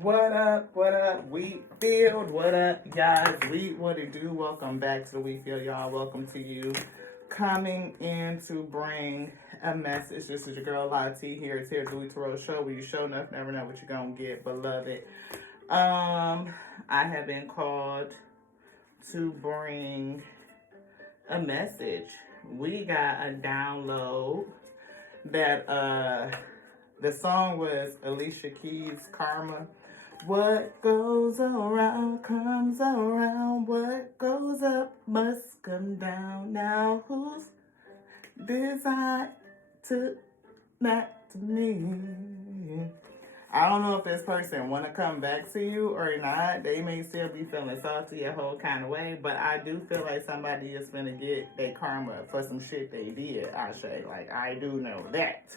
What up? What up? Wheatfield. What up, guys? What it do? Welcome back to the Wheatfield, y'all. Welcome to you. Coming in to bring a message. This is your girl, Lati, here. It's here, Louis Tarot Show, where you show enough, never know what you're gonna get, beloved. I have been called to bring a message. We got a download that the song was Alicia Keys' Karma. What goes around comes around. What goes up must come down. Now who's designed to back to me? I don't know if this person want to come back to you or not. They may still be feeling salty a whole kind of way, but I do feel like somebody is going to get their karma for some shit they did, Like, I do know that.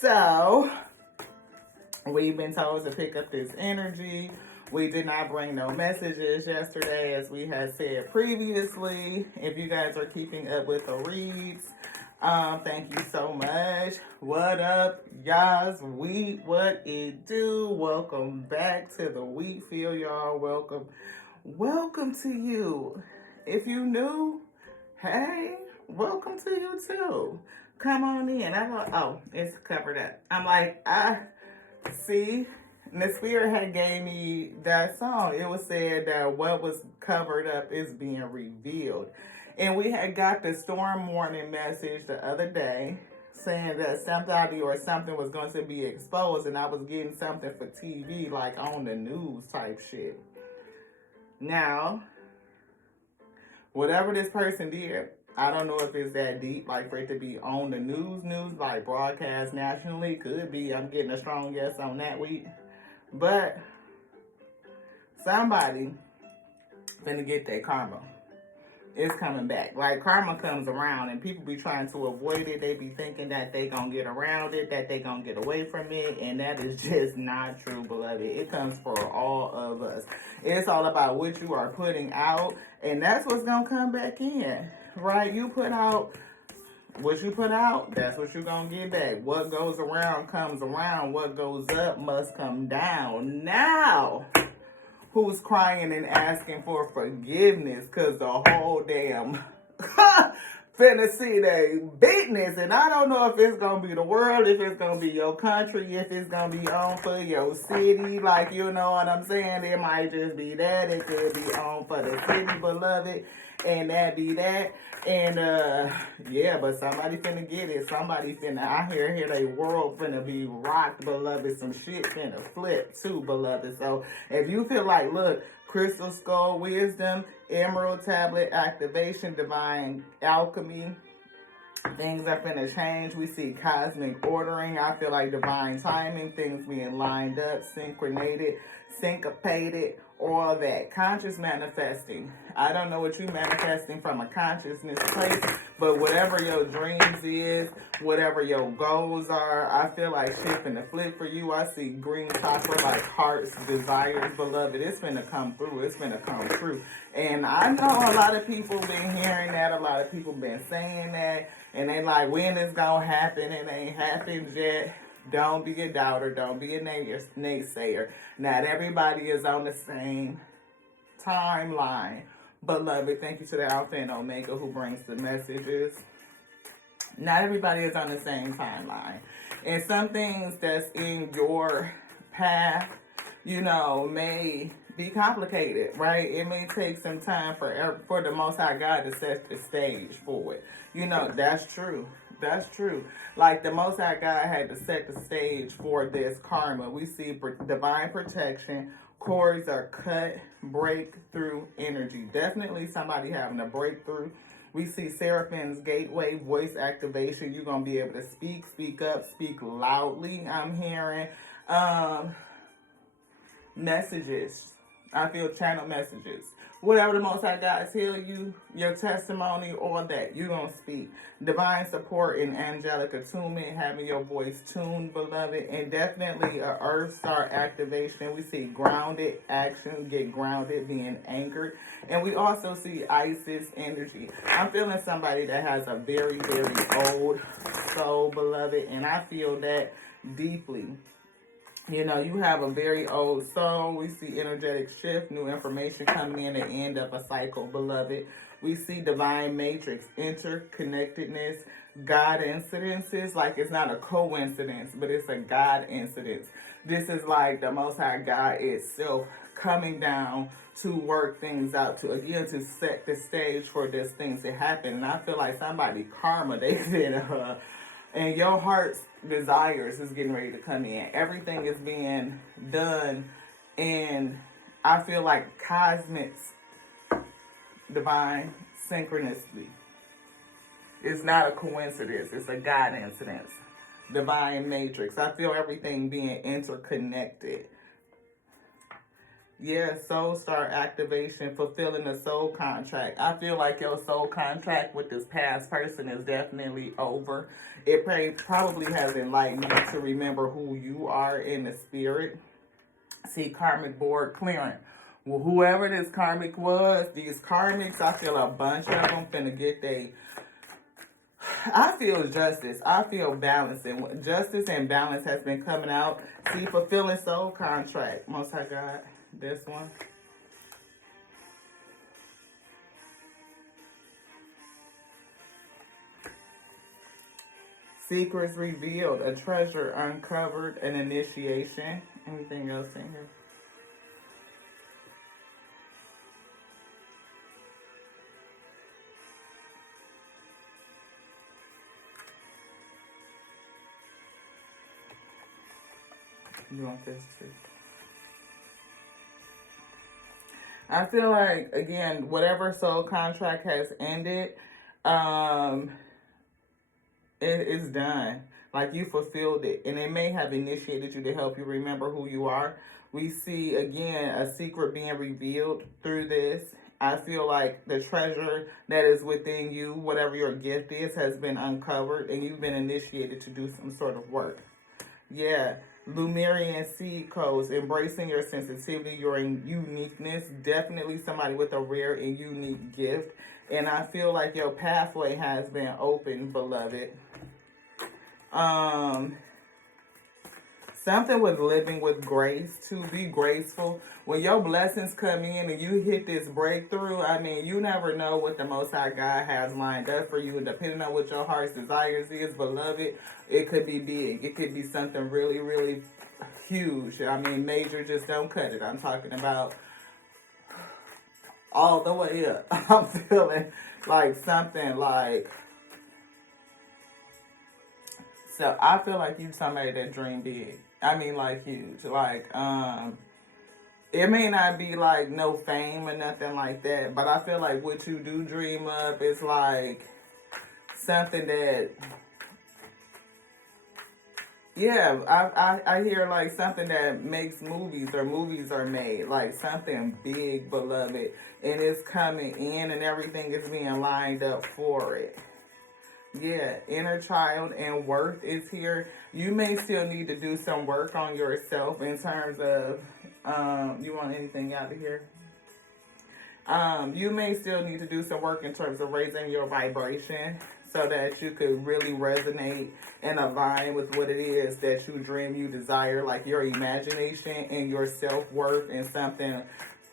So, we've been told to pick up this energy. We did not bring no messages yesterday, as we had said previously. If you guys are keeping up with the reads, thank you so much. What up, y'all? What it do? Welcome back to the Wheatfield, y'all. Welcome to you. If you new, hey, welcome to you too. Come on in. It's covered up. I'm like, see, and the spirit had gave me that song. It was said that what was covered up is being revealed. And we had got the storm warning message the other day saying that somebody or something was going to be exposed, and I was getting something for TV, like on the news type shit. Now, whatever this person did, I don't know if it's that deep, like for it to be on the news, like broadcast nationally. Could be. I'm getting a strong yes on that week. But somebody finna get their karma. It's coming back. Like, karma comes around and people be trying to avoid it. They be thinking that they gonna get around it, that they gonna get away from it. And that is just not true, beloved. It comes for all of us. It's all about what you are putting out. And that's what's gonna come back in. Right? You put out what you put out, that's what you're gonna get back. What goes around comes around. What goes up must come down. Now, who's crying and asking for forgiveness because the whole damn finna see they business, and I don't know if it's gonna be the world, if it's gonna be your country, if it's gonna be on for your city, like, you know what I'm saying? It might just be that. It could be on for the city, beloved, and that be that. And yeah, but somebody finna get it. Somebody finna, I hear they world finna be rocked, beloved. Some shit finna flip too, beloved. So if you feel like, look, Crystal Skull Wisdom, Emerald Tablet Activation, Divine Alchemy, things are finna change. We see cosmic ordering. I feel like divine timing, things being lined up, syncopated, all that. Conscious manifesting. I don't know what you're manifesting from a consciousness place, but whatever your dreams is, whatever your goals are, I feel like shit finna flip for you. I see green copper, like hearts, desires, beloved. It's finna come through. It's finna come true. And I know a lot of people been hearing that. A lot of people been saying that. And they like, when it's gonna happen? It ain't happened yet. Don't be a doubter. Don't be a naysayer. Not everybody is on the same timeline. Beloved, thank you to the Alpha and Omega who brings the messages. Not everybody is on the same timeline. And some things that's in your path, you know, may be complicated, right? It may take some time for the Most High God to set the stage for it. You know, that's true. That's true. Like, the Most High God had to set the stage for this karma. We see divine protection. Cords are cut, breakthrough energy. Definitely somebody having a breakthrough. We see Seraphim's gateway, voice activation. You're going to be able to speak up, speak loudly. I'm hearing messages. I feel channel messages. Whatever the Most High God tell you, your testimony, all that, you're going to speak. Divine support and angelic attunement, having your voice tuned, beloved. And definitely a earth star activation. We see grounded action, get grounded, being anchored. And we also see Isis energy. I'm feeling somebody that has a very, very old soul, beloved. And I feel that deeply. You know, you have a very old soul. We see energetic shift, new information coming in, the end of a cycle, beloved. We see divine matrix, interconnectedness, God incidences. Like it's not a coincidence, but it's a God incidence. This is like the Most High God itself coming down to work things out, to again to set the stage for this things to happen. And I feel like somebody karma, they said, and your heart's desires is getting ready to come in. Everything is being done, and I feel like cosmic, divine synchronicity. It's not a coincidence. It's a God incidence. Divine matrix. I feel everything being interconnected. Yeah, soul star activation, fulfilling the soul contract. I feel like your soul contract with this past person is definitely over. It probably has enlightened you to remember who you are in the spirit. See, karmic board clearing. Well, whoever this karmic was, these karmics, I feel a bunch of them finna get I feel justice. I feel balance. And justice and balance has been coming out. See, fulfilling soul contract. Most High God. This one. Secrets revealed. A treasure uncovered. An initiation. Anything else in here? You want this too? I feel like, again, whatever soul contract has ended, it is done. Like you fulfilled it. And it may have initiated you to help you remember who you are. We see, again, a secret being revealed through this. I feel like the treasure that is within you, whatever your gift is, has been uncovered. And you've been initiated to do some sort of work. Yeah. Lumerian seed codes, embracing your sensitivity, your uniqueness. Definitely somebody with a rare and unique gift. And I feel like your pathway has been opened, beloved. Something with living with grace, to be graceful. When your blessings come in and you hit this breakthrough, I mean, you never know what the Most High God has lined up for you. And depending on what your heart's desires is, beloved, it could be big. It could be something really, really huge. I mean, major, just don't cut it. I'm talking about all the way up. I'm feeling like something like... So I feel like you somebody that dream big. I mean, like huge. Like, it may not be like no fame or nothing like that, but I feel like what you do dream up is like something that, yeah, I hear like something that makes movies or movies are made, like something big, beloved, and it's coming in and everything is being lined up for it. Yeah, inner child and worth is here. You may still need to do some work on yourself in terms of, you want anything out of here? You may still need to do some work in terms of raising your vibration so that you could really resonate and align with what it is that you dream, you desire, like your imagination and your self-worth and something.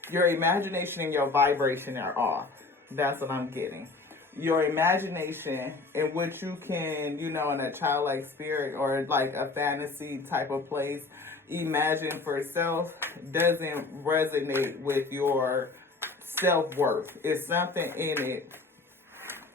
Your imagination and your vibration are off. That's what I'm getting. Your imagination and what you can, you know, in a childlike spirit or like a fantasy type of place, imagine for self doesn't resonate with your self-worth. It's something in it,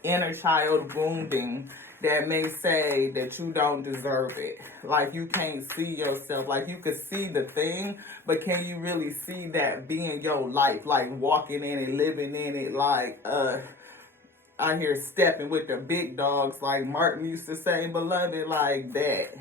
inner child wounding, that may say that you don't deserve it. Like you can't see yourself. Like you could see the thing, but can you really see that being your life? Like walking in it, living in it, like, out here stepping with the big dogs, like Martin used to say, beloved, like that.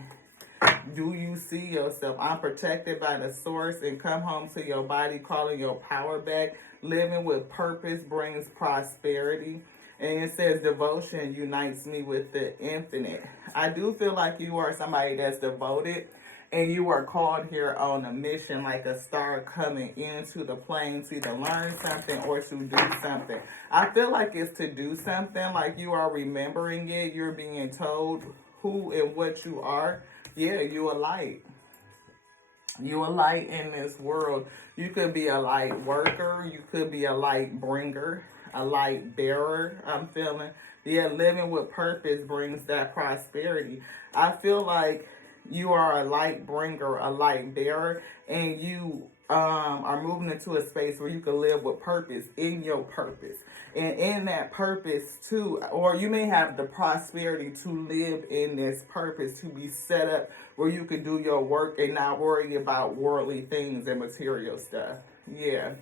Do you see yourself? I'm protected by the source and come home to your body, calling your power back. Living with purpose brings prosperity. And it says devotion unites me with the infinite. I do feel like you are somebody that's devoted and you are called here on a mission, like a star coming into the plane to either learn something or to do something. I feel like it's to do something, like you are remembering it. You're being told who and what you are. Yeah, you a light. You a light in this world. You could be a light worker. You could be a light bringer, a light bearer. I'm feeling. Yeah, living with purpose brings that prosperity. I feel like you are a light bringer, a light bearer, and you are moving into a space where you can live with purpose in your purpose. And in that purpose too, or you may have the prosperity to live in this purpose, to be set up where you can do your work and not worry about worldly things and material stuff. Yeah.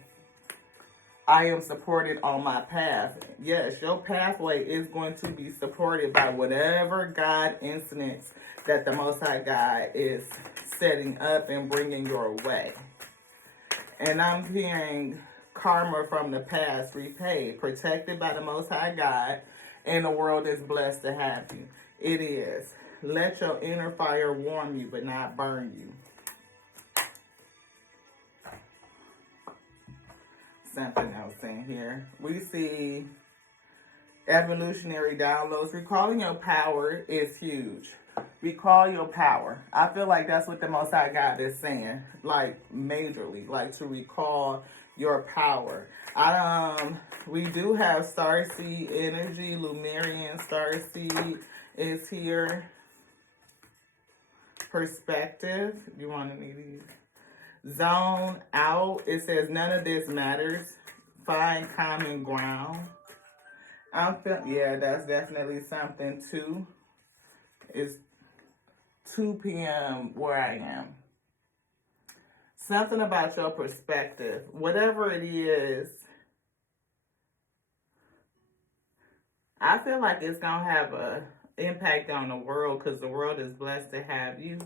I am supported on my path. Yes, your pathway is going to be supported by whatever God incidents that the Most High God is setting up and bringing your way. And I'm hearing karma from the past repaid, protected by the Most High God, and the world is blessed to have you. It is. Let your inner fire warm you, but not burn you. Something else in here. We see evolutionary downloads. Recalling your power is huge. Recall your power. I feel like that's what the Most High God is saying, like majorly, like to recall your power. We do have starseed energy. Lumerian starseed is here. Perspective. You want to need these? Zone out. It says none of this matters. Find common ground. Yeah, that's definitely something too. It's 2 p.m. where I am. Something about your perspective. Whatever it is, I feel like it's going to have an impact on the world because the world is blessed to have you.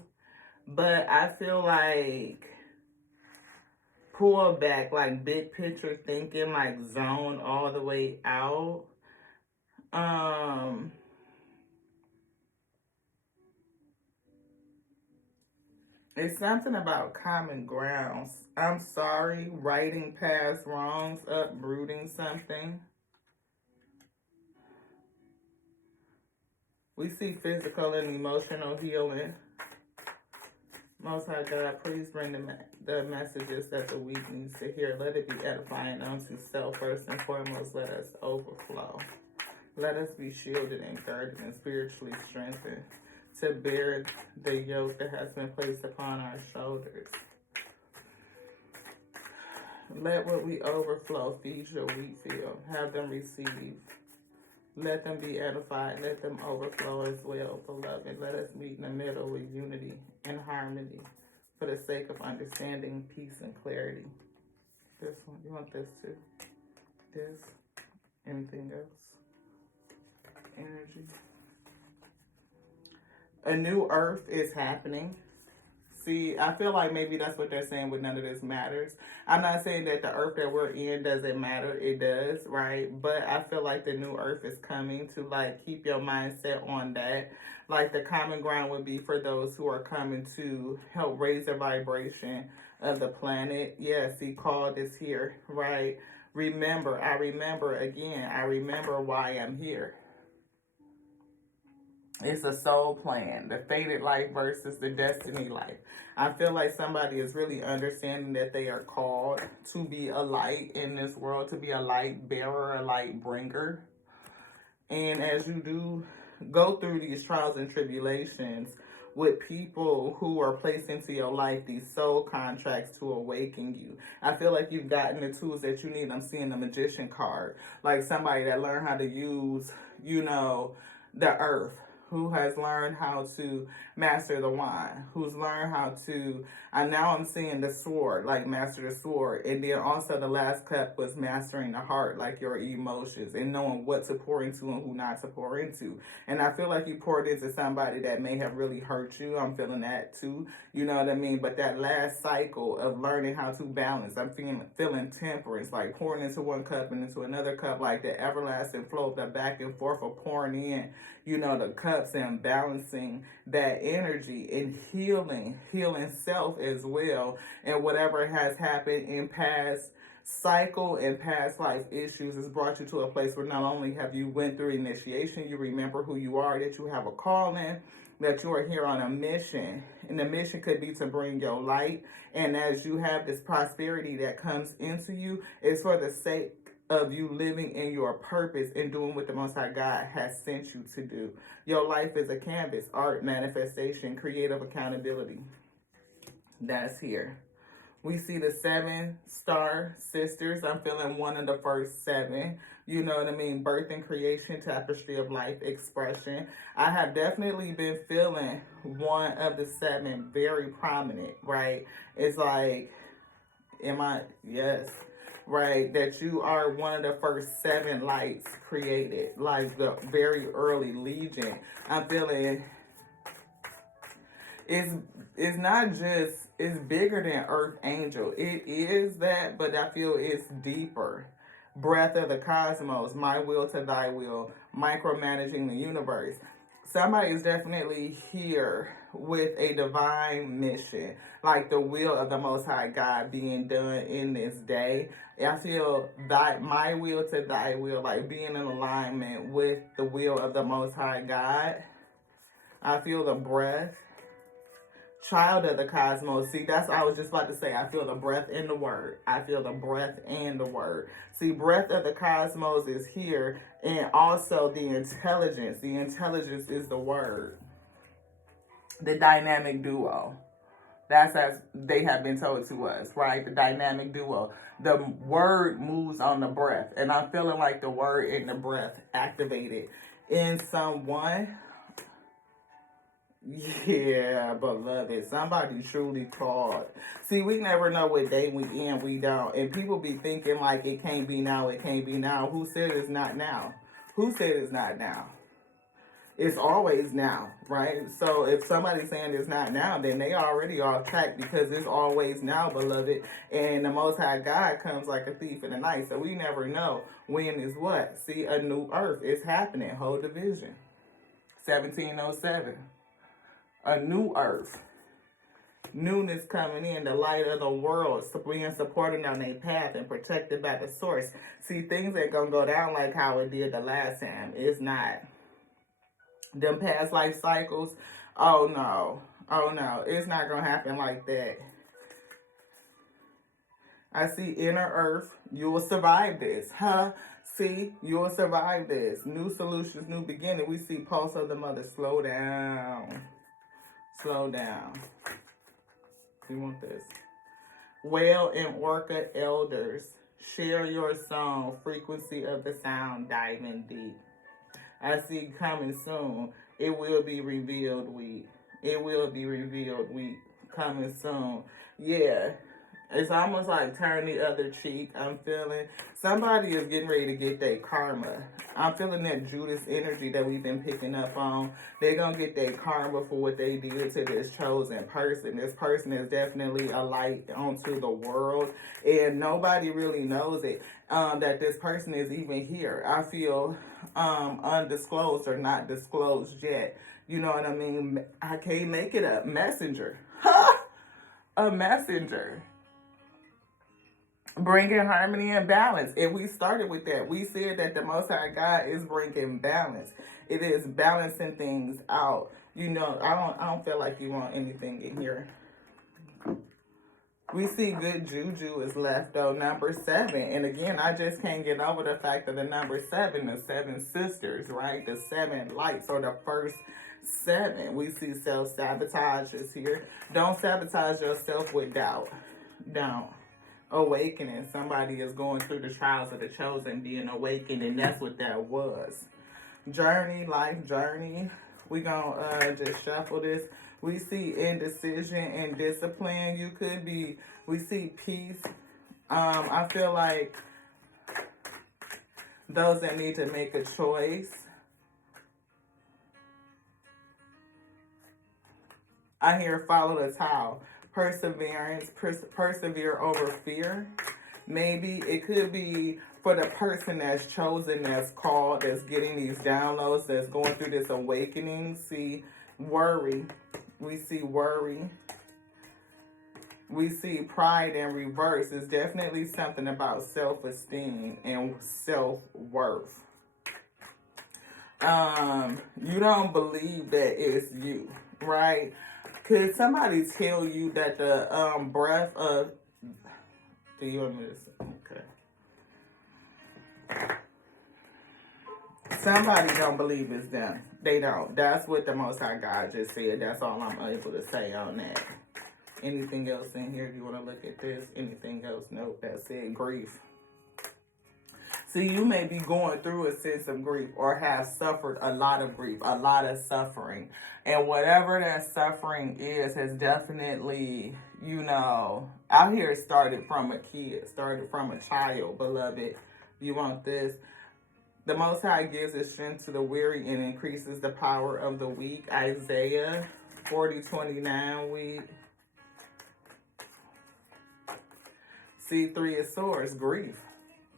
But I feel like pull back, like big picture thinking, like zone all the way out. It's something about common grounds. I'm sorry, righting past wrongs, uprooting something. We see physical and emotional healing. Most High God, please bring the messages that the weak needs to hear. Let it be edifying unto self first and foremost. Let us overflow. Let us be shielded and guarded and spiritually strengthened to bear the yoke that has been placed upon our shoulders. Let what we overflow feed your wheat field. Have them receive. Let them be edified. Let them overflow as well, beloved. Let us meet in the middle with unity and harmony for the sake of understanding, peace, and clarity. This one. You want this too? This. Anything else? Energy. A new earth is happening. See, I feel like maybe that's what they're saying with none of this matters. I'm not saying that the earth that we're in doesn't matter. It does, right? But I feel like the new earth is coming to, like, keep your mindset on that. Like, the common ground would be for those who are coming to help raise the vibration of the planet. Yes, he called is here, right? Remember, I remember why I'm here. It's a soul plan, the fated life versus the destiny life. I feel like somebody is really understanding that they are called to be a light in this world, to be a light bearer, a light bringer. And as you do go through these trials and tribulations with people who are placed into your life, these soul contracts to awaken you, I feel like you've gotten the tools that you need. I'm seeing the magician card, like somebody that learned how to use, the earth, who has learned how to master the wine, who's learned how to, now I'm seeing the sword, like master the sword. And then also the last cup was mastering the heart, like your emotions and knowing what to pour into and who not to pour into. And I feel like you poured into somebody that may have really hurt you. I'm feeling that too. You know what I mean? But that last cycle of learning how to balance, I'm feeling temperance, like pouring into one cup and into another cup, like the everlasting flow, the back and forth of pouring in, the cups and balancing that energy and healing self as well. And whatever has happened in past cycle and past life issues has brought you to a place where not only have you went through initiation, you remember who you are, that you have a calling, that you are here on a mission. And the mission could be to bring your light. And as you have this prosperity that comes into you, it's for the sake of you living in your purpose and doing what the Most High God has sent you to do. Your life is a canvas, art, manifestation, creative accountability. That's here. We see the 7-star sisters. I'm feeling one of the first 7. You know what I mean? Birth and creation, tapestry of life, expression. I have definitely been feeling one of the 7 very prominent, right? It's like, yes, right? That you are one of the first 7 lights created, like the very early legion. I'm feeling it's not just, it's bigger than Earth Angel. It is that, but I feel it's deeper. Breath of the cosmos, my will to thy will, micromanaging the universe. Somebody is definitely here with a divine mission, like the will of the Most High God being done in this day. I feel my will to thy will, like being in alignment with the will of the Most High God. I feel the breath. Child of the cosmos. See, that's what I was just about to say. I feel the breath in the word. I feel the breath and the word. See, breath of the cosmos is here, and also the intelligence. The intelligence is the word. The dynamic duo. That's as they have been told to us, right? The dynamic duo. The word moves on the breath, and I'm feeling like the word and the breath activated in someone. Yeah, beloved. Somebody truly called. See, we never know what day we in, we don't. And people be thinking like it can't be now, it can't be now. Who said it's not now? Who said it's not now? It's always now, right? So if somebody's saying it's not now, then they already off track because it's always now, beloved. And the Most High God comes like a thief in the night. So we never know when is what. See, a new earth is happening. Whole division. 1707. A new earth. Newness coming in, the light of the world, being supported on their path and protected by the source. See, things ain't gonna go down like how it did the last time. It's not. Them past life cycles, oh no. It's not gonna happen like that. I see inner earth. You will survive this, huh? See, you will survive this. New solutions, new beginning. We see pulse of the mother. Slow down. Slow down. You want this. Whale and orca elders. Share your song. Frequency of the sound. Diving deep. I see coming soon. It will be revealed week. It will be revealed week. Coming soon. Yeah. It's almost like turn the other cheek. I'm feeling somebody is getting ready to get their karma. I'm feeling that Judas energy that we've been picking up on. They're going to get their karma for what they did to this chosen person. This person is definitely a light onto the world. And nobody really knows it, that this person is even here. I feel undisclosed or not disclosed yet. You know what I mean? I can't make it a messenger. A messenger. Bringing harmony and balance. And we started with that. We said that the Most High God is bringing balance. It is balancing things out. You know, I don't feel like you want anything in here. We see good juju is left though, number 7. And again, I just can't get over the fact that the number 7, the 7 sisters, right? The 7 lights, or the first 7. We see self-sabotage is here. Don't sabotage yourself with doubt. Don't. Awakening. Somebody is going through the trials of the chosen, being awakened, and that's what that was. Journey, life journey. We gonna just shuffle this. We see indecision and discipline. You could be. We see peace. I feel like those that need to make a choice. I hear follow the towel. Perseverance, persevere over fear. Maybe it could be for the person that's chosen, that's called, that's getting these downloads, that's going through this awakening. See, worry. We see worry. We see pride in reverse. It's definitely something about self-esteem and self-worth. You don't believe that it's you, right? Could somebody tell you that the breath of, do you want me to say? Okay. Somebody don't believe it's them. They don't. That's what the Most High God just said. That's all I'm able to say on that. Anything else in here? You want to look at this? Anything else? Nope. That's it. Grief. See, you may be going through a sense of grief or have suffered a lot of grief, a lot of suffering. And whatever that suffering is has definitely, out here started from a kid, started from a child, beloved. You want this? The Most High gives his strength to the weary and increases the power of the weak. Isaiah 40:29 weak. See, 3 of Swords, grief.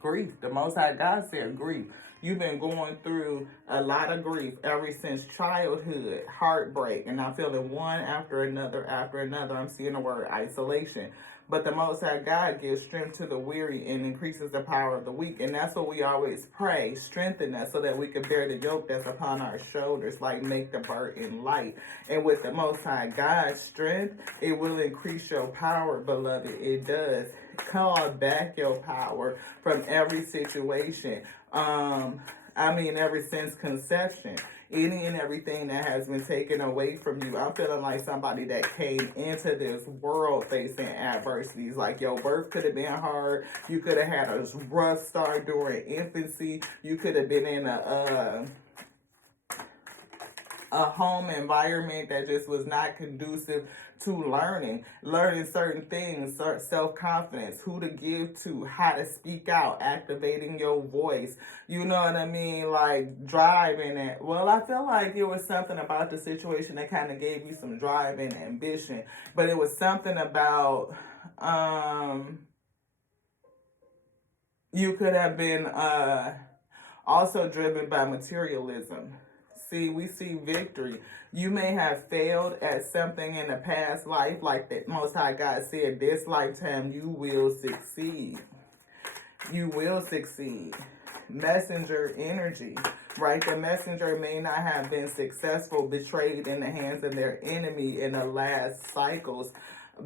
Grief. The Most High God said grief. You've been going through a lot of grief ever since childhood, heartbreak, and I'm feeling one after another after another. I'm seeing the word isolation. But the Most High God gives strength to the weary and increases the power of the weak. And that's what we always pray. Strengthen us so that we can bear the yoke that's upon our shoulders, like make the burden light. And with the Most High God's strength, it will increase your power, beloved. It does. Call back your power from every situation. Ever since conception, any and everything that has been taken away from you. I'm feeling like somebody that came into this world facing adversities. Like your birth could have been hard. You could have had a rough start during infancy. You could have been in a home environment that just was not conducive to learning certain things, self-confidence, who to give to, how to speak out, activating your voice, you know what I mean, like driving it. Well, I feel like it was something about the situation that kind of gave you some drive and ambition, but it was something about, you could have been also driven by materialism. See, we see victory. You may have failed at something in the past life, like the Most High God said, this lifetime you will succeed. You will succeed. Messenger energy, right? The messenger may not have been successful, betrayed in the hands of their enemy in the last cycles,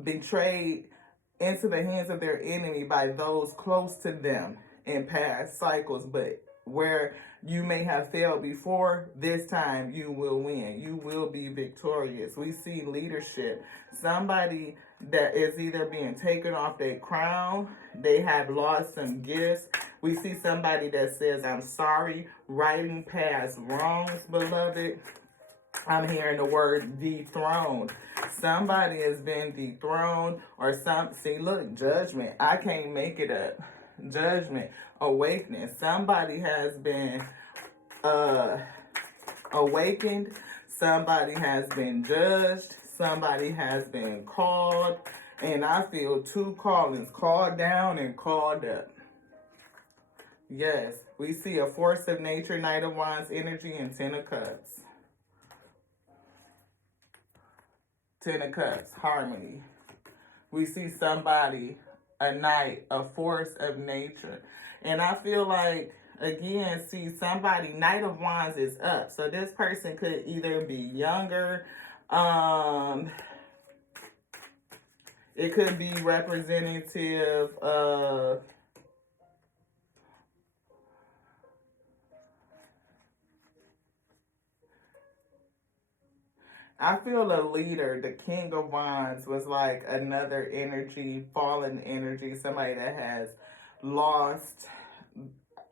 betrayed into the hands of their enemy by those close to them in past cycles, but where you may have failed before, this time you will win. You will be victorious. We see leadership. Somebody that is either being taken off their crown, they have lost some gifts. We see somebody that says, I'm sorry, righting past wrongs, beloved. I'm hearing the word dethroned. Somebody has been dethroned or see, look, judgment. I can't make it up. Judgment, awakening. Somebody has been awakened. Somebody has been judged. Somebody has been called. And I feel 2 callings, called down and called up. Yes, we see a force of nature, Knight of Wands energy, and 10 of Cups. 10 of Cups, harmony. We see somebody, a knight, a force of nature. And I feel like, again, see somebody, Knight of Wands is up. So this person could either be younger. It could be representative of I feel a leader. The King of Wands was like another energy, fallen energy, somebody that has lost.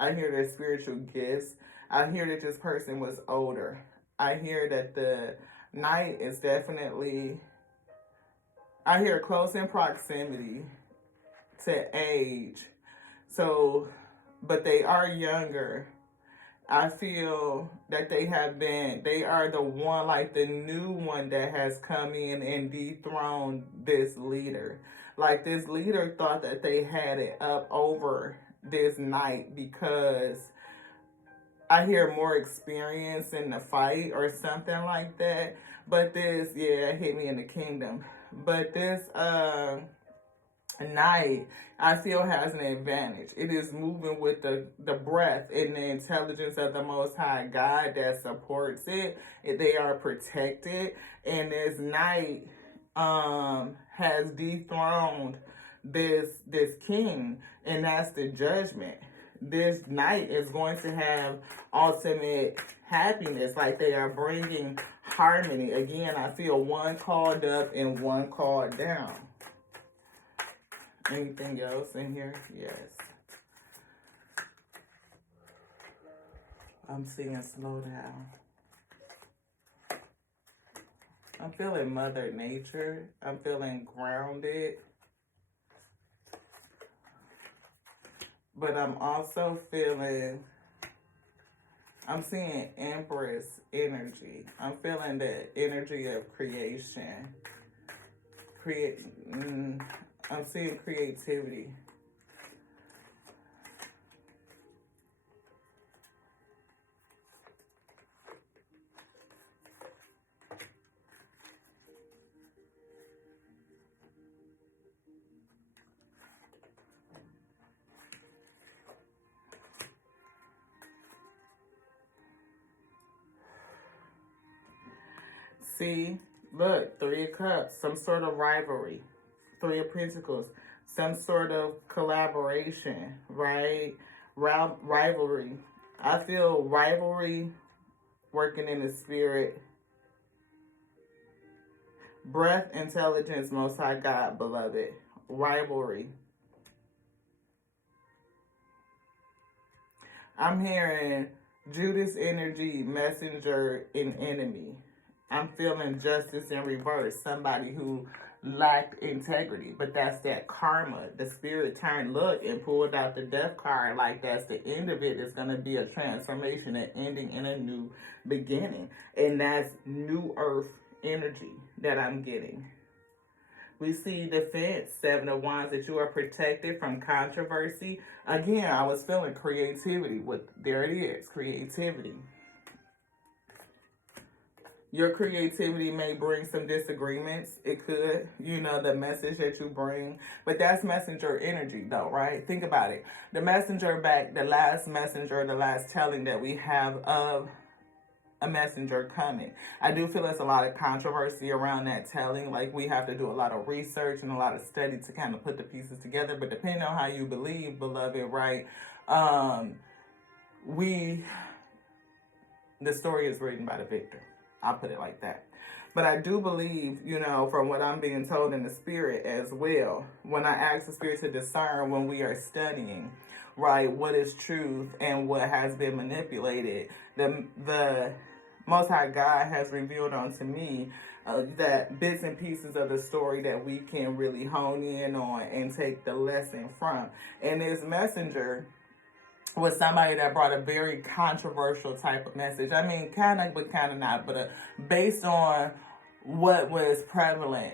I hear their spiritual gifts. I hear that this person was older. I hear that the Knight is definitely, I hear close in proximity to age. So, but they are younger. I feel that they are the one, like the new one that has come in and dethroned this leader. Like this leader thought that they had it up over this Knight because I hear more experience in the fight or something like that. But this, yeah, it hit me in the kingdom. But this night, I feel, has an advantage. It is moving with the breath and the intelligence of the Most High God that supports it. They are protected. And this night has dethroned this king, and that's the judgment. This night is going to have ultimate happiness, like they are bringing harmony. Again, I feel one called up and one called down. Anything else in here? Yes. I'm seeing slow down. I'm feeling Mother Nature. I'm feeling grounded. But I'm also feeling, I'm seeing Empress energy. I'm feeling the energy of creation. I'm seeing creativity. See, look, 3 of Cups, some sort of rivalry. 3 of Pentacles, some sort of collaboration, right? Rivalry. I feel rivalry working in the spirit. Breath, intelligence, Most High God, beloved. Rivalry. I'm hearing Judas energy, messenger, and enemy. I'm feeling justice in reverse. Somebody who lacked integrity, but that's that karma. The spirit turned, look, and pulled out the death card, like that's the end of it. It's going to be a transformation, an ending, and a new beginning. And that's new earth energy that I'm getting. We see defense, 7 of Wands, that you are protected from controversy. Again, I was feeling creativity. There it is, creativity. Your creativity may bring some disagreements. It could, the message that you bring. But that's messenger energy, though, right? Think about it. The messenger back, the last messenger, the last telling that we have of a messenger coming. I do feel there's a lot of controversy around that telling. Like, we have to do a lot of research and a lot of study to kind of put the pieces together. But depending on how you believe, beloved, right? The story is written by the victor. I'll put it like that. But I do believe, from what I'm being told in the spirit as well, when I ask the spirit to discern when we are studying, right, what is truth and what has been manipulated, the Most High God has revealed unto me that bits and pieces of the story that we can really hone in on and take the lesson from. And this messenger was somebody that brought a very controversial type of message. I mean, kind of, but kind of not. But based on what was prevalent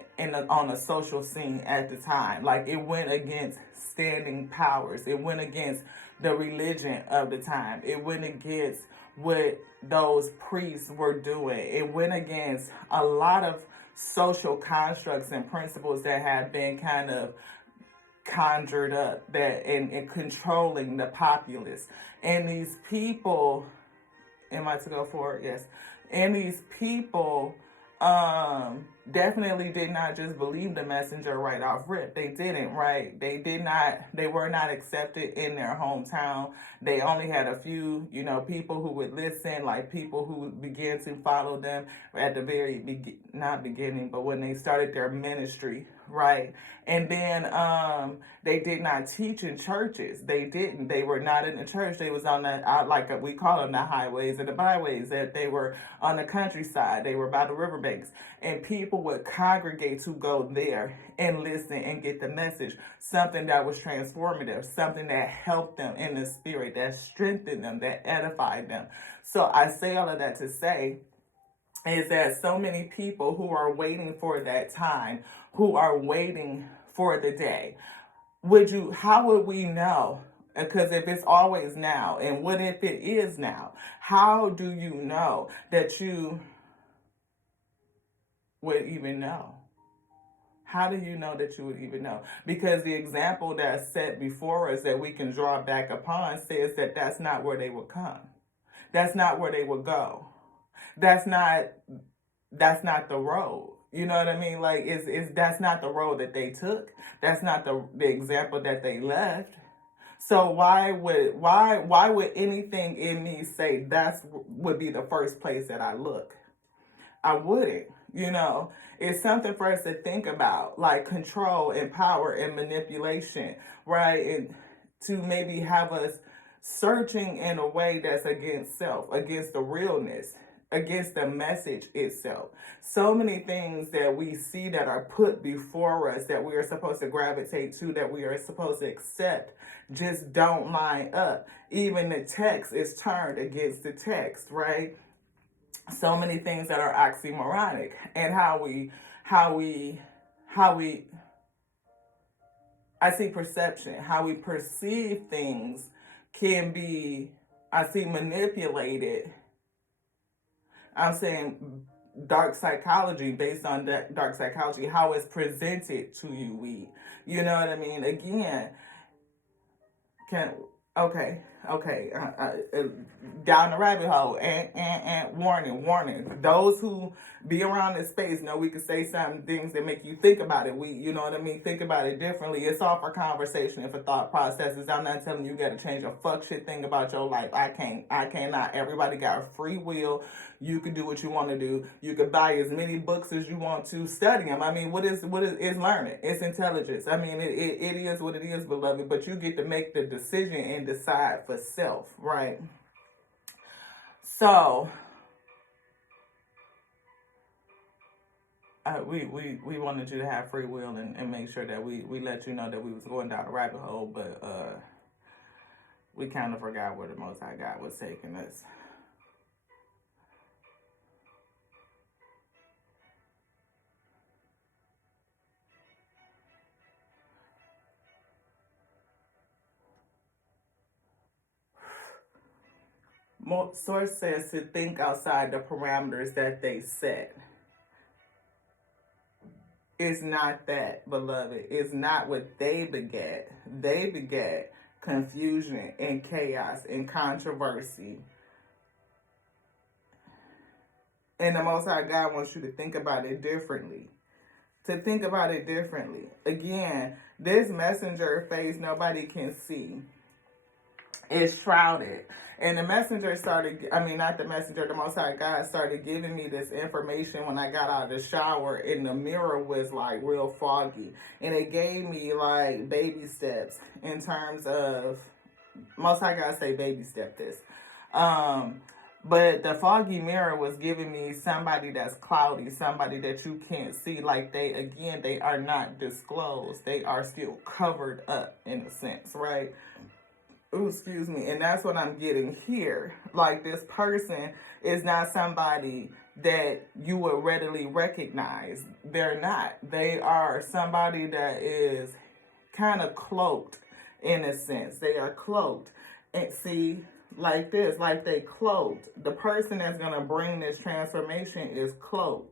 on the social scene at the time. Like, it went against standing powers. It went against the religion of the time. It went against what those priests were doing. It went against a lot of social constructs and principles that had been kind of conjured up that and controlling the populace. And these people, am I to go forward? Yes. And these people definitely did not just believe the messenger right off rip. They didn't, right? They were not accepted in their hometown. They only had a few, people who would listen, like people who began to follow them at the very, not beginning, but when they started their ministry, right? And then they did not teach in churches. They didn't. They were not in the church. They was on the, we call them the highways and the byways, that they were on the countryside. They were by the riverbanks. And people would congregate to go there and listen and get the message. Something that was transformative. Something that helped them in the spirit, that strengthened them, that edified them. So I say all of that to say is that so many people who are waiting for that time, who are waiting for the day, how would we know? Because if it's always now, and what if it is now? How do you know that you would even know? How do you know that you would even know? Because the example that's set before us that we can draw back upon says that that's not where they would come. That's not where they would go. That's not the road. You know what I mean? Like is that's not the road that they took. That's not the example that they left. So why would anything in me say that's would be the first place that I look? I wouldn't. It's something for us to think about, like control and power and manipulation, right? And to maybe have us searching in a way that's against self, against the realness, against the message itself. So many things that we see that are put before us that we are supposed to gravitate to, that we are supposed to accept, just don't line up. Even the text is turned against the text, right? So many things that are oxymoronic, and how we I see perception, how we perceive things can be, I see, manipulated. I'm saying dark psychology, based on that dark psychology, how it's presented to you, you know what I mean? Again, down the rabbit hole, and warning. Those who be around this space know we can say some things that make you think about it. You know what I mean? Think about it differently. It's all for conversation and for thought processes. I'm not telling you got to change a fuck shit thing about your life. I cannot. Everybody got free will. You can do what you want to do. You can buy as many books as you want to, study them. I mean, what is learning? It's intelligence. I mean, it is what it is, beloved. But you get to make the decision and decide for self, right? So we wanted you to have free will and make sure that we let you know that we was going down a rabbit hole, but we kind of forgot where the Most High God was taking us. Source says to think outside the parameters that they set. It's not that, beloved. It's not what they begat. They begat confusion and chaos and controversy. And the Most High God wants you to think about it differently. Again, this messenger face nobody can see. It's shrouded. And the messenger the Most High God started giving me this information when I got out of the shower, and the mirror was like real foggy. And it gave me like baby steps in terms of, Most High God say baby step this. But the foggy mirror was giving me somebody that's cloudy, somebody that you can't see. Like they are not disclosed. They are still covered up in a sense, right? Ooh, excuse me. And that's what I'm getting here. Like, this person is not somebody that you would readily recognize. They're not. They are somebody that is kind of cloaked in a sense. They are cloaked. And see, like this, like they cloaked. The person that's going to bring this transformation is cloaked.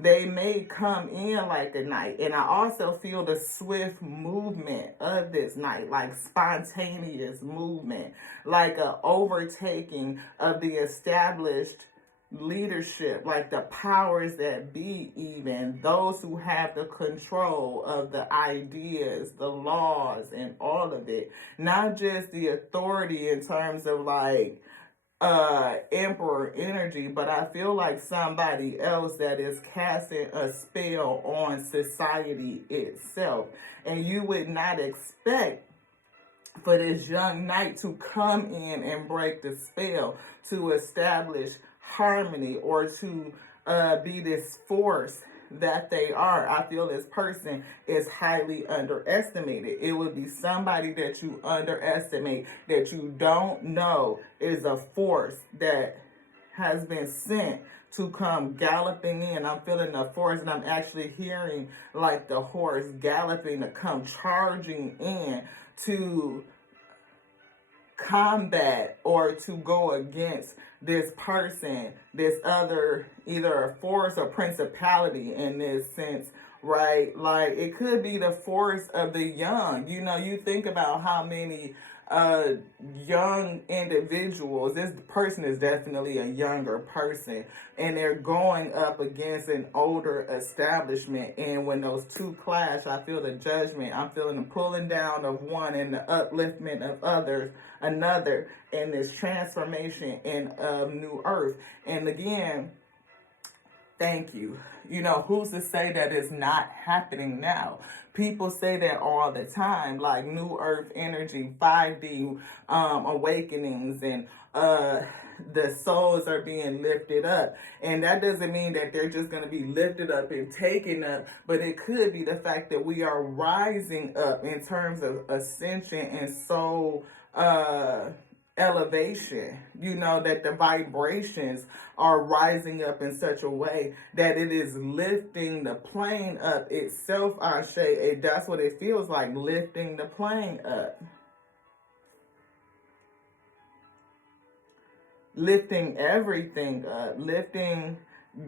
They may come in like a night. And I also feel the swift movement of this night, like spontaneous movement, like a overtaking of the established leadership, like the powers that be, even those who have the control of the ideas, the laws, and all of it. Not just the authority in terms of like emperor energy, but I feel like somebody else that is casting a spell on society itself. And you would not expect for this young knight to come in and break the spell, to establish harmony, or to be this force that they are. I feel this person is highly underestimated. It would be somebody that you underestimate, that you don't know is a force that has been sent to come galloping in. I'm feeling the force, and I'm actually hearing like the horse galloping to come charging in to combat or to go against this person, this other, either a force or principality in this sense, right? Like, it could be the force of the young. You know, you think about how many young individuals, this person is definitely a younger person, and they're going up against an older establishment. And when those two clash, I feel the judgment. I'm feeling the pulling down of one and the upliftment of another, and this transformation in new earth. And again, thank you. You know, who's to say that it's not happening now? People say that all the time, like new earth energy, 5D awakenings, and the souls are being lifted up. And that doesn't mean that they're just going to be lifted up and taken up, but it could be the fact that we are rising up in terms of ascension and soul elevation. You know, that the vibrations are rising up in such a way that it is lifting the plane up itself, Ashe. That's what it feels like, lifting the plane up. Lifting everything up, lifting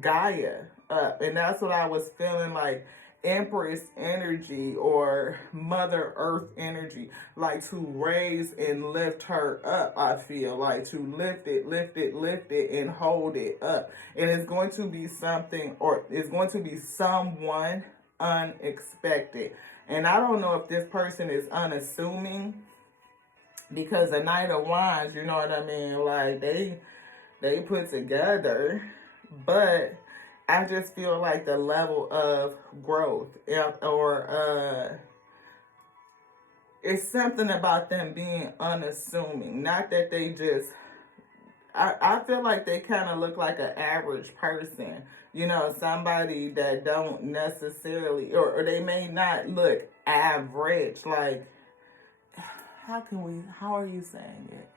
Gaia up. And that's what I was feeling like, Empress energy or Mother Earth energy, like to raise and lift her up. I feel like to lift it, and hold it up. And it's going to be something, or it's going to be someone unexpected. And I don't know if this person is unassuming, because the Knight of Wands, you know what I mean? Like, they put together, but I just feel like the level of growth, or it's something about them being unassuming. Not that they just, I feel like they kind of look like an average person. You know, somebody that don't necessarily, or they may not look average. Like, how are you saying it?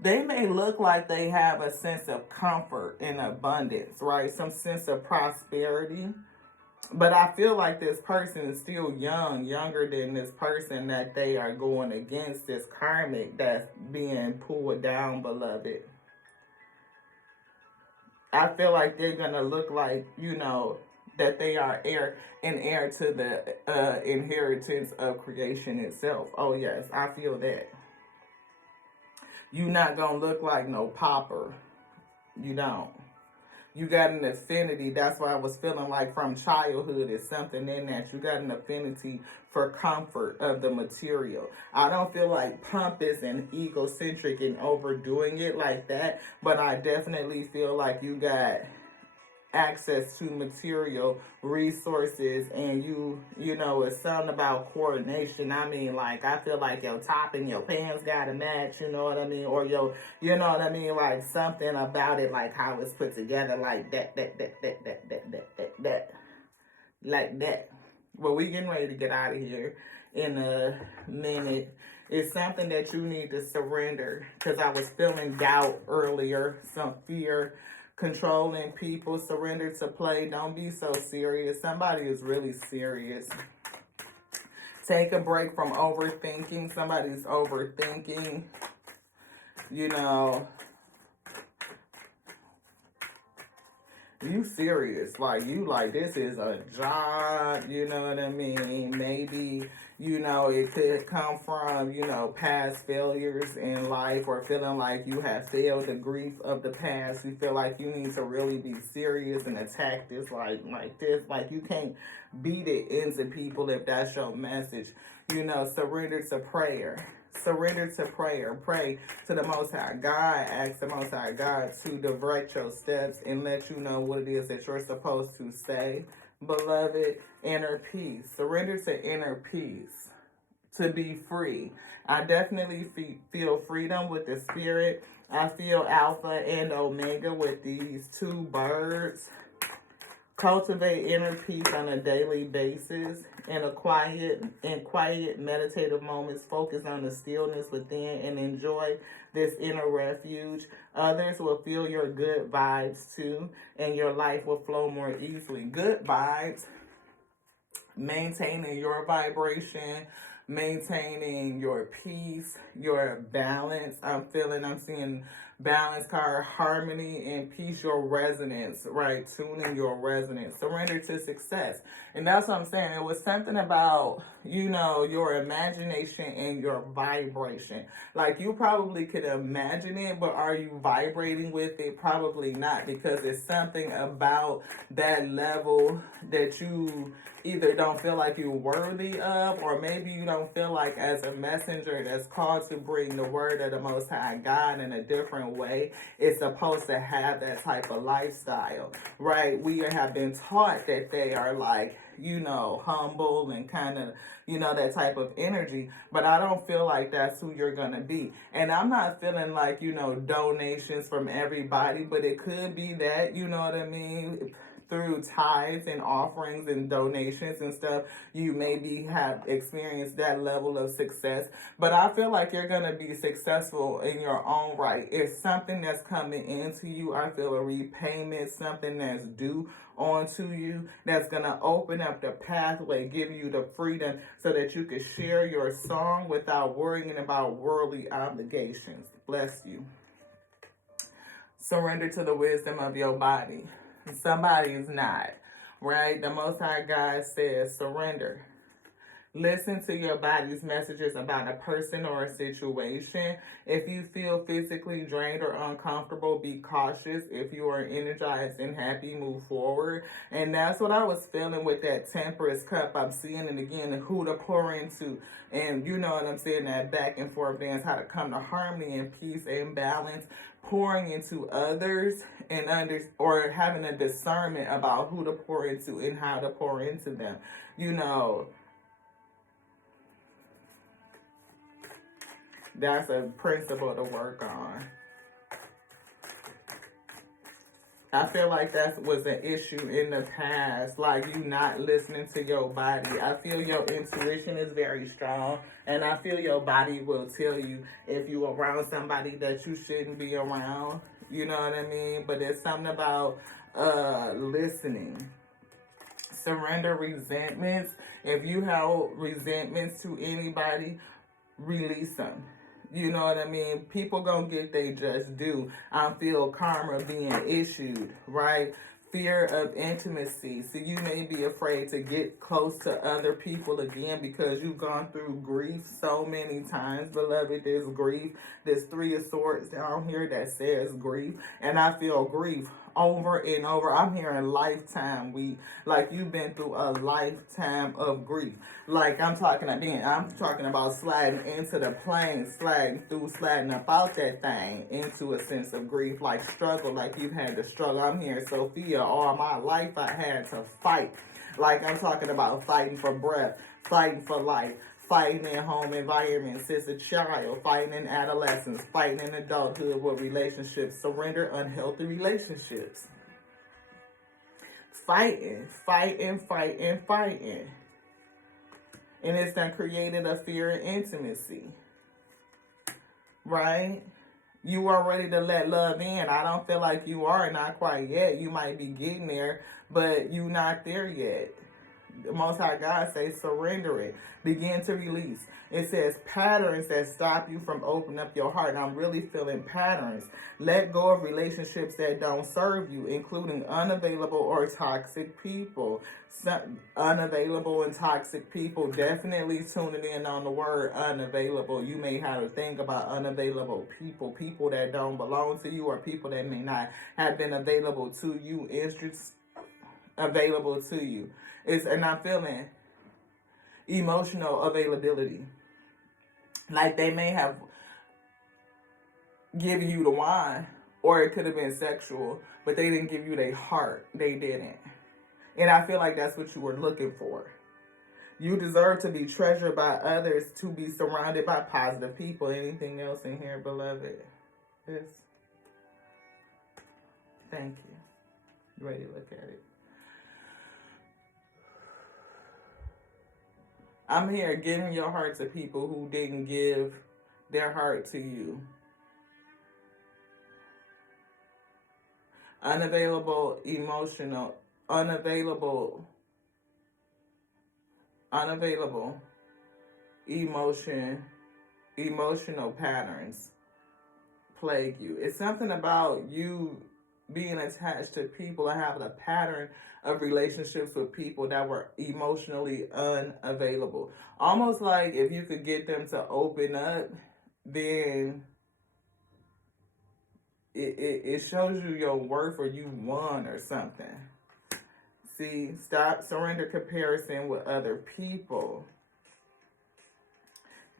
They may look like they have a sense of comfort and abundance, right? Some sense of prosperity. But I feel like this person is still young, younger than this person that they are going against, this karmic that's being pulled down, beloved. I feel like they're going to look like, you know, that they are heir to the inheritance of creation itself. Oh, yes, I feel that. You're not going to look like no pauper. You don't. You got an affinity. That's why I was feeling like from childhood is something in that. You got an affinity for comfort of the material. I don't feel like pompous and egocentric and overdoing it like that, but I definitely feel like you got access to material resources, and you know, it's something about coordination. I mean, like, I feel like your top and your pants gotta match, you know what I mean, or your, you know what I mean, like something about it, like how it's put together, like that, like that. Well, we getting ready to get out of here in a minute. It's something that you need to surrender, because I was feeling doubt earlier, some fear, controlling people. Surrender to play. Don't be so serious. Somebody is really serious. Take a break from overthinking. Somebody's overthinking. You know, you serious. Like, you like, this is a job. You know what I mean? Maybe, you know, it could come from, you know, past failures in life, or feeling like you have failed, the grief of the past. You feel like you need to really be serious and attack this like this. Like, you can't beat it into people if that's your message. You know, surrender to prayer. Surrender to prayer. Pray to the Most High God. Ask the Most High God to direct your steps and let you know what it is that you're supposed to say. Beloved, inner peace. Surrender to inner peace. To be free. I definitely feel freedom with the spirit. I feel Alpha and Omega with these two birds. Cultivate inner peace on a daily basis. In quiet meditative moments, focus on the stillness within and enjoy this inner refuge. Others will feel your good vibes too, and your life will flow more easily. Good vibes, maintaining your vibration, maintaining your peace, your balance. I'm seeing balance card, harmony and peace, your resonance, right? Tuning your resonance, surrender to success. And that's what I'm saying. It was something about, your imagination and your vibration. Like, you probably could imagine it, but are you vibrating with it? Probably not, because it's something about that level that you either don't feel like you're worthy of, or maybe you don't feel like, as a messenger that's called to bring the word of the Most High God in a different way, it's supposed to have that type of lifestyle, right? We have been taught that they are like, humble and kind of, that type of energy, but I don't feel like that's who you're gonna be. And I'm not feeling like, donations from everybody, but it could be that, you know what I mean, through tithes and offerings and donations and stuff, you maybe have experienced that level of success. But I feel like you're going to be successful in your own right. It's something that's coming into you. I feel a repayment, something that's due onto you, that's going to open up the pathway, give you the freedom so that you can share your song without worrying about worldly obligations. Bless you. Surrender to the wisdom of your body. Somebody's not, right? The Most High God says surrender. Listen to your body's messages about a person or a situation. If you feel physically drained or uncomfortable, be cautious. If you are energized and happy, move forward. And that's what I was feeling with that Temperance cup. I'm seeing it again, who to pour into. And you know what I'm saying, that back and forth dance, how to come to harmony and peace and balance, pouring into others and or having a discernment about who to pour into and how to pour into them. That's a principle to work on. I feel like that was an issue in the past, like you not listening to your body. I feel your intuition is very strong, and I feel your body will tell you if you're around somebody that you shouldn't be around. You know what I mean? But there's something about listening. Surrender resentments. If you have resentments to anybody, release them. You know what I mean? People gonna get they just due. I feel karma being issued, right? Fear of intimacy. So you may be afraid to get close to other people again because you've gone through grief so many times, beloved. There's grief. There's 3 of Swords down here that says grief. And I feel grief over and over. I'm hearing lifetime. Like you've been through a lifetime of grief. Like I'm talking about sliding into the plane, sliding about that thing into a sense of grief, like struggle, like you've had to struggle. I'm hearing Sophia, all my life I had to fight. Like I'm talking about fighting for breath, fighting for life, fighting in home environments as a child, fighting in adolescence, fighting in adulthood with relationships, surrender unhealthy relationships. Fighting. And it's done created a fear of intimacy. Right? You are ready to let love in. I don't feel like you are, not quite yet. You might be getting there, but you're not there yet. The Most High God says surrender it. Begin to release. It says patterns that stop you from opening up your heart. And I'm really feeling patterns. Let go of relationships that don't serve you, including unavailable or toxic people. Unavailable and toxic people. Definitely tuning in on the word unavailable. You may have to think about unavailable people. People that don't belong to you, or people that may not have been available to you. Available to you. And I'm feeling emotional availability. Like they may have given you the wine, or it could have been sexual, but they didn't give you their heart. They didn't. And I feel like that's what you were looking for. You deserve to be treasured by others, to be surrounded by positive people. Anything else in here, beloved? Yes. Thank you. You ready to look at it? I'm here giving your heart to people who didn't give their heart to you. Unavailable, emotional, unavailable. emotional patterns plague you. It's something about you being attached to people or having a pattern of relationships with people that were emotionally unavailable. Almost like if you could get them to open up, then it shows you your worth or you won or something. See, stop surrender comparison with other people.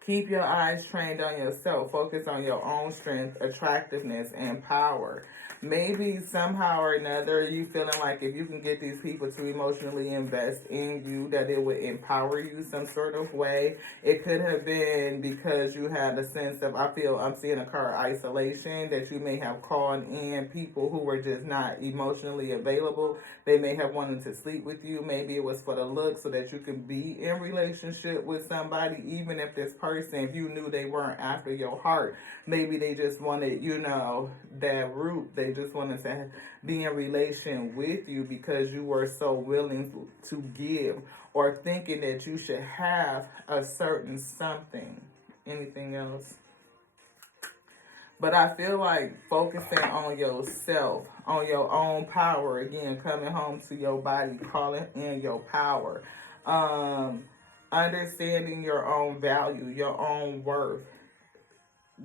Keep your eyes trained on yourself. Focus on your own strength, attractiveness, and power. Maybe somehow or another you feeling like if you can get these people to emotionally invest in you, that it would empower you some sort of way. It could have been because you had a sense of, I'm seeing a card, isolation, that you may have called in people who were just not emotionally available. They may have wanted to sleep with you. Maybe it was for the look so that you could be in relationship with somebody, even if this person, if you knew they weren't after your heart. Maybe they just wanted, that root. They just wanted to be in relation with you because you were so willing to give, or thinking that you should have a certain something. Anything else? But I feel like focusing on yourself, on your own power, again, coming home to your body, calling in your power, understanding your own value, your own worth,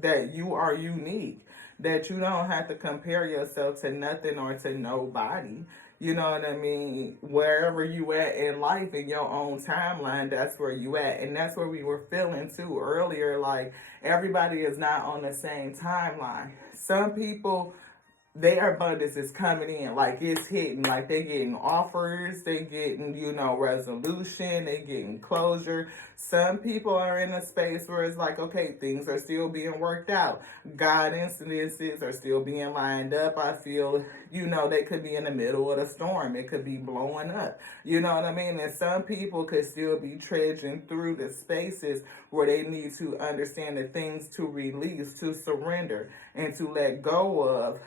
that you are unique, that you don't have to compare yourself to nothing or to nobody. You know what I mean? Wherever you at in life, in your own timeline, that's where you at. And that's where we were feeling too earlier, like everybody is not on the same timeline. Some people, their abundance is coming in, like it's hitting, like they getting offers, they getting, resolution, they getting closure. Some people are in a space where it's like, okay, things are still being worked out. God incidences are still being lined up. I feel, they could be in the middle of the storm. It could be blowing up. You know what I mean? And some people could still be trudging through the spaces where they need to understand the things to release, to surrender, and to let go of,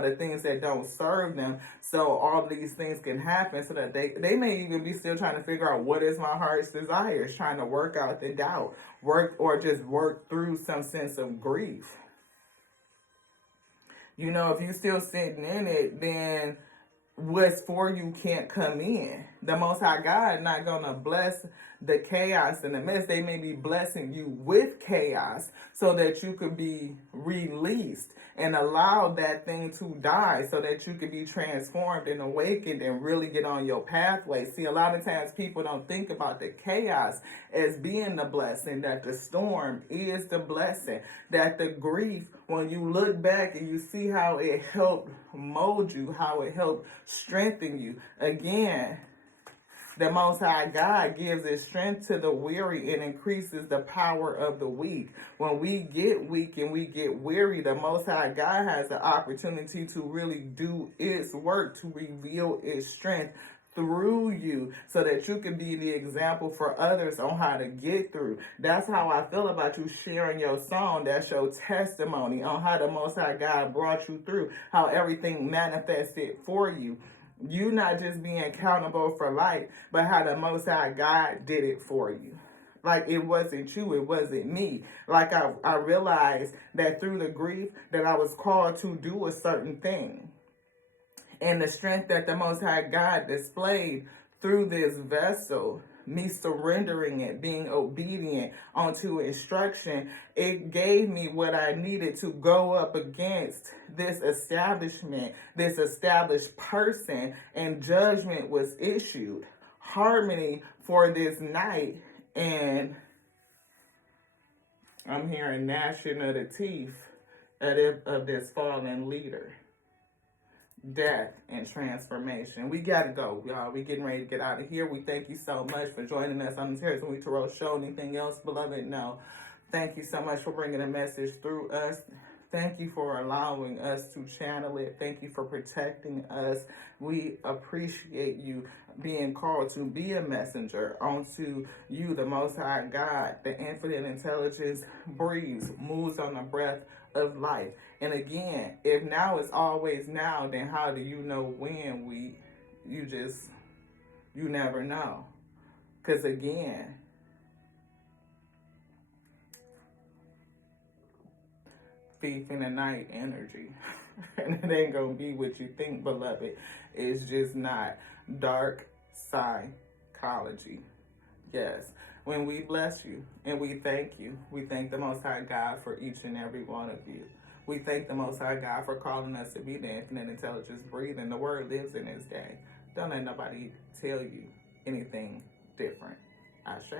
the things that don't serve them. So all these things can happen so that they may even be still trying to figure out what is my heart's desires, trying to work out the doubt, just work through some sense of grief. If you're still sitting in it, then what's for you can't come in. The Most High God not going to bless the chaos and the mess. They may be blessing you with chaos so that you could be released and allow that thing to die so that you could be transformed and awakened and really get on your pathway. See, a lot of times people don't think about the chaos as being the blessing, that the storm is the blessing, that the grief, when you look back and you see how it helped mold you, how it helped strengthen you. Again, the Most High God gives his strength to the weary and increases the power of the weak. When we get weak and we get weary, the Most High God has the opportunity to really do its work, to reveal its strength through you so that you can be the example for others on how to get through. That's how I feel about you sharing your song. That's your testimony on how the Most High God brought you through, how everything manifested for you. You not just being accountable for life, but how the Most High God did it for you. Like it wasn't you, it wasn't me. Like I realized that through the grief that I was called to do a certain thing. And the strength that the Most High God displayed through this vessel, me surrendering it, being obedient onto instruction, it gave me what I needed to go up against this establishment, this established person, and judgment was issued. Harmony for this night, and I'm hearing gnashing of the teeth of this fallen leader. Death and transformation. We gotta go, y'all. We getting ready to get out of here. We thank you so much for joining us on the Terrence and We Tarot show. Anything else, beloved? No. Thank you so much for bringing a message through us. Thank you for allowing us to channel it. Thank you for protecting us. We appreciate you being called to be a messenger onto you, the Most High God. The infinite intelligence breathes, moves on the breath of life. And again, if now is always now, then how do you know when? You never know. Because again, thief in the night energy. And it ain't gonna be what you think, beloved. It's just not. Dark psychology. Yes. When we bless you and we thank you, we thank the Most High God for each and every one of you. We thank the Most High God for calling us to be the infinite intelligence breathing. The word lives in this day. Don't let nobody tell you anything different. Ashe.